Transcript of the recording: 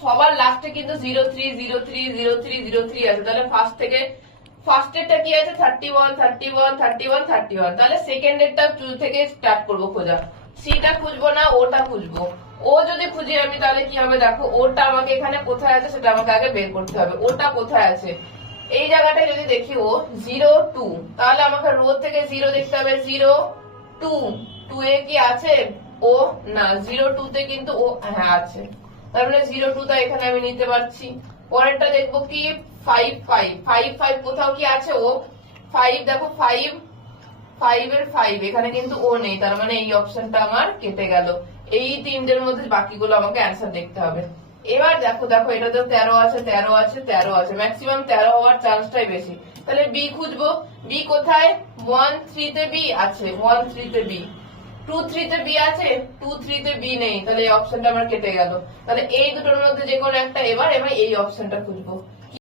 সবার লাস্টে কিন্তু 03 03 03 03 আছে, তাহলে ফার্স্ট থেকে ফার্স্টেরটা কি আছে 31 31 31 31, তাহলে সেকেন্ডেরটা থেকে স্টার্ট করবো খোঁজা। সিটা খুঁজবো না, ওটা খুঁজবো। ও যদি খুঁজি আমি তাহলে কি হবে দেখো, ওটা আমাকে এখানে কোথায় আছে সেটা আমাকে আগে বের করতে হবে। ওটা কোথায় আছে, এই জায়গাটায় যদি দেখি ও 02, তাহলে আমাকে রো থেকে 0 দেখতে হবে। 02 2 এ কি আছে ও, না 02 তে কিন্তু ও হ্যাঁ আছে, তার মানে 02 টা এখানে আমি নিতে পারছি। পরেরটা দেখবো কি 55 55 কোথাও কি আছে ও, 5 দেখো 5 5 এর 5 এখানে কিন্তু ও নেই, তার মানে এই অপশনটা আমার কেটে গেল। এই তিনটের মধ্যে বাকিগুলো আমাকে অ্যান্সার দেখতে হবে। এবার দেখো দেখো এটা তো 13 আছে 13 আছে 13 আছে, ম্যাক্সিমাম 13 হওয়ার চান্সটাই বেশি। তাহলে বি খুঁজবো। বি কোথায়, 13 তে বি আছে, 13 তে বি। 23 তে বি আছে, 23 তে বি নেই, তাহলে এই অপশনটা আমার কেটে গেল। তাহলে এই দুটোর মধ্যে যে কোনো একটা এবার আমি এই অপশনটা খুঁজবো।